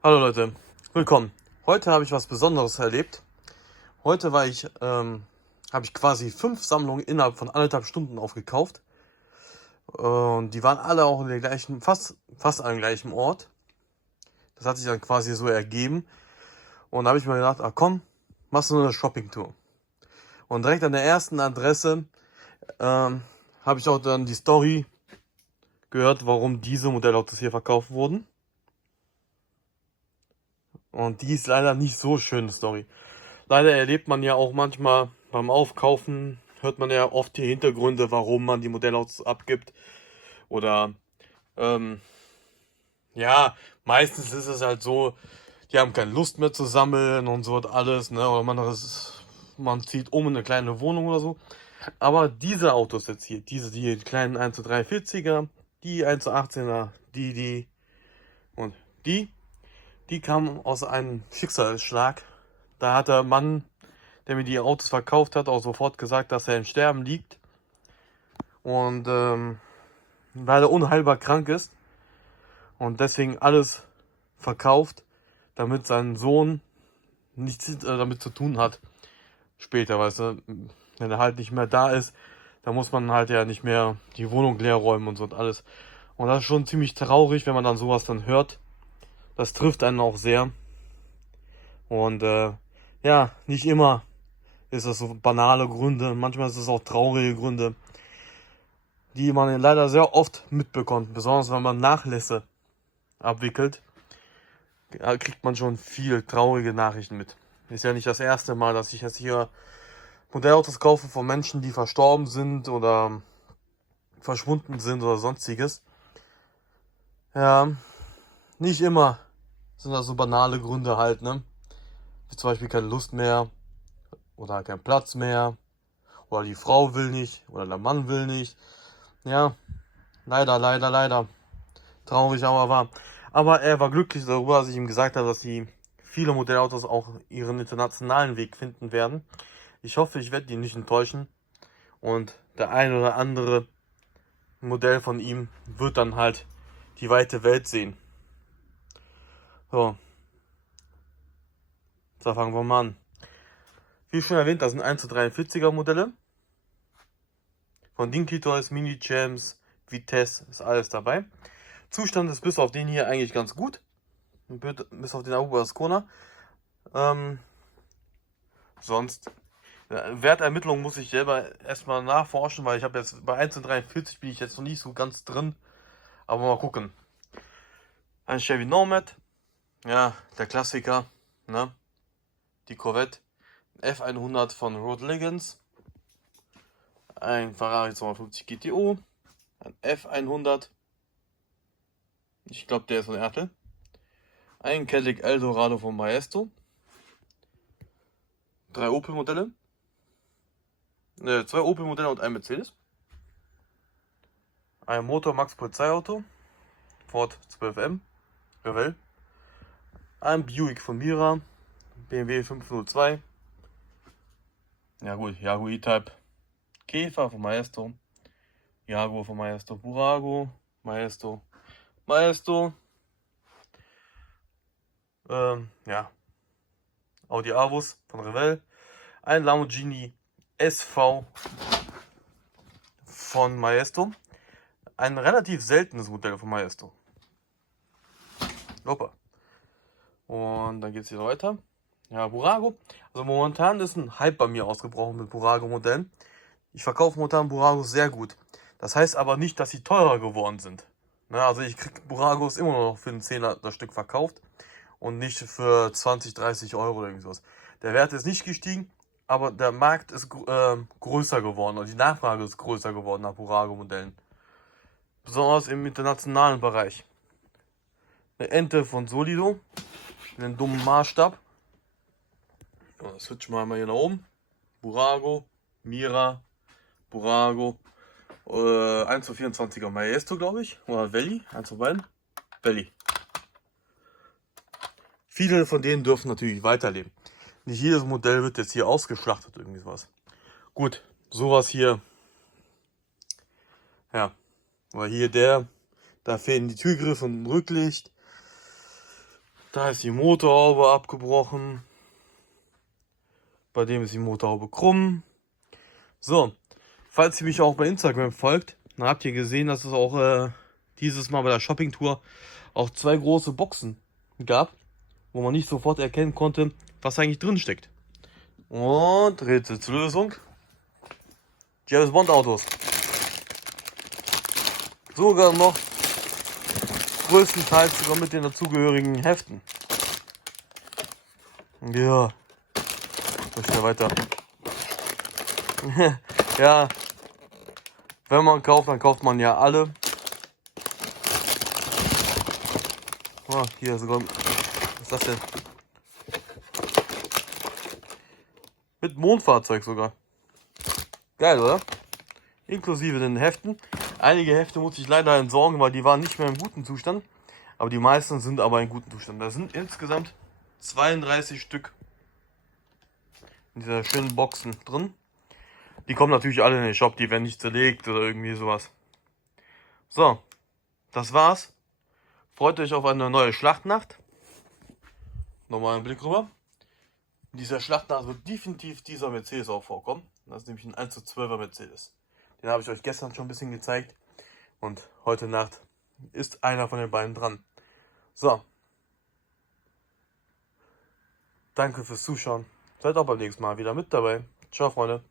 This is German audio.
Hallo Leute, willkommen. Heute habe ich was Besonderes erlebt. Heute habe ich quasi 5 Sammlungen innerhalb von 1,5 Stunden aufgekauft. Und die waren alle auch in der gleichen, fast am gleichen Ort. Das hat sich dann quasi so ergeben. Und da habe ich mir gedacht, ach komm, machst du eine Shoppingtour. Und direkt an der ersten Adresse habe ich auch dann die Story gehört, warum diese Modellautos hier verkauft wurden. Und die ist leider nicht so schöne Story. Leider erlebt man ja auch manchmal beim Aufkaufen, hört man ja oft die Hintergründe, warum man die Modellautos abgibt. Oder ähm, ja, meistens ist es halt so, die haben keine Lust mehr zu sammeln und so und alles, ne? Oder man zieht um in eine kleine Wohnung oder so. Aber diese Autos jetzt hier, die kleinen 1 zu 340er, die 1 zu 18er, die und die, die kamen aus einem Schicksalsschlag. Da hat der Mann, der mir die Autos verkauft hat, auch sofort gesagt, dass er im Sterben liegt und weil er unheilbar krank ist und deswegen alles verkauft, damit sein Sohn nichts damit zu tun hat später, weißt du, wenn er halt nicht mehr da ist, dann muss man halt ja nicht mehr die Wohnung leer räumen und so und alles. Und das ist schon ziemlich traurig, wenn man dann sowas dann hört. Das trifft einen auch sehr. Und ja, nicht immer ist das so banale Gründe, manchmal ist es auch traurige Gründe, die man leider sehr oft mitbekommt, besonders wenn man Nachlässe abwickelt, kriegt man schon viel traurige Nachrichten mit. Ist ja nicht das erste Mal, dass ich jetzt hier Modellautos kaufe von Menschen, die verstorben sind oder verschwunden sind oder sonstiges. Ja, nicht immer sind das so banale Gründe halt, ne? Wie zum Beispiel keine Lust mehr oder kein Platz mehr oder die Frau will nicht oder der Mann will nicht. Ja, leider, leider, leider. Traurig, aber wahr. Aber er war glücklich darüber, dass ich ihm gesagt habe, dass die viele Modellautos auch ihren internationalen Weg finden werden. Ich hoffe, ich werde ihn nicht enttäuschen. Und der ein oder andere Modell von ihm wird dann halt die weite Welt sehen. So, da fangen wir mal an. Wie schon erwähnt, das sind 1 zu 43er Modelle. Von Dinky Toys, Mini Champs, Vitesse ist alles dabei. Zustand ist bis auf den hier eigentlich ganz gut. Bis auf den Aruba Ascona. Sonst Wertermittlung muss ich selber erstmal nachforschen, weil ich habe jetzt bei 1 zu 43 bin ich jetzt noch nicht so ganz drin. Aber mal gucken. Ein Chevy Nomad, ja, der Klassiker, ne? Die Corvette, F100 von Road Legends, ein Ferrari 250 GTO, ein F100, ich glaube der ist von Ertel, ein Cadillac Eldorado von Maestro, 3 Opel-Modelle, 2 Opel-Modelle und ein Mercedes, ein Motor Max Polizeiauto, Ford 12M, Revell, ein Buick von Mira, BMW 502, ja gut, Jaguar E-Type, Käfer von Maestro, Jaguar von Maestro, Burago, Maestro, ja, Audi Avus von Revell, ein Lamborghini SV von Maestro, ein relativ seltenes Modell von Maestro. Opa. Und dann geht es hier weiter. Ja, Burago. Also momentan ist ein Hype bei mir ausgebrochen mit Burago-Modellen. Ich verkaufe momentan Buragos sehr gut. Das heißt aber nicht, dass sie teurer geworden sind. Ne, also ich kriege Buragos immer noch für einen Zehner das Stück verkauft und nicht für 20, 30 Euro oder irgendwas. Der Wert ist nicht gestiegen, aber der Markt ist größer geworden und die Nachfrage ist größer geworden nach Burago-Modellen. Besonders im internationalen Bereich. Eine Ente von Solido, einen dummen Maßstab. Switchen wir mal hier nach oben. Burago, Mira, Burago, 1 zu 24er Maestro, glaube ich. Oder Valley, 1 zu beiden. Valley. Viele von denen dürfen natürlich weiterleben. Nicht jedes Modell wird jetzt hier ausgeschlachtet, irgendwie sowas. Gut, sowas hier. Ja, weil hier da fehlen die Türgriffe und ein Rücklicht. Da ist die Motorhaube abgebrochen. Bei dem ist die Motorhaube krumm. So, falls ihr mich auch bei Instagram folgt, dann habt ihr gesehen, dass es auch dieses Mal bei der Shoppingtour auch 2 große Boxen gab, wo man nicht sofort erkennen konnte, was eigentlich drin steckt. Und Rätselslösung. James Bond Autos. Sogar noch größtenteils sogar mit den dazugehörigen Heften. Ja, schnell weiter. Ja, wenn man kauft, dann kauft man ja alle. Oh, hier sogar. Was ist das denn? Mit Mondfahrzeug sogar. Geil, oder? Inklusive den Heften. Einige Hefte muss ich leider entsorgen, weil die waren nicht mehr im guten Zustand. Aber die meisten sind aber in gutem Zustand. Da sind insgesamt 32 Stück in dieser schönen Boxen drin. Die kommen natürlich alle in den Shop, die werden nicht zerlegt oder irgendwie sowas. So, das war's. Freut euch auf eine neue Schlachtnacht. Nochmal einen Blick rüber. In dieser Schlachtnacht wird definitiv dieser Mercedes auch vorkommen. Das ist nämlich ein 1:12er Mercedes. Den habe ich euch gestern schon ein bisschen gezeigt. Und heute Nacht ist einer von den beiden dran. So. Danke fürs Zuschauen. Seid auch beim nächsten Mal wieder mit dabei. Ciao, Freunde.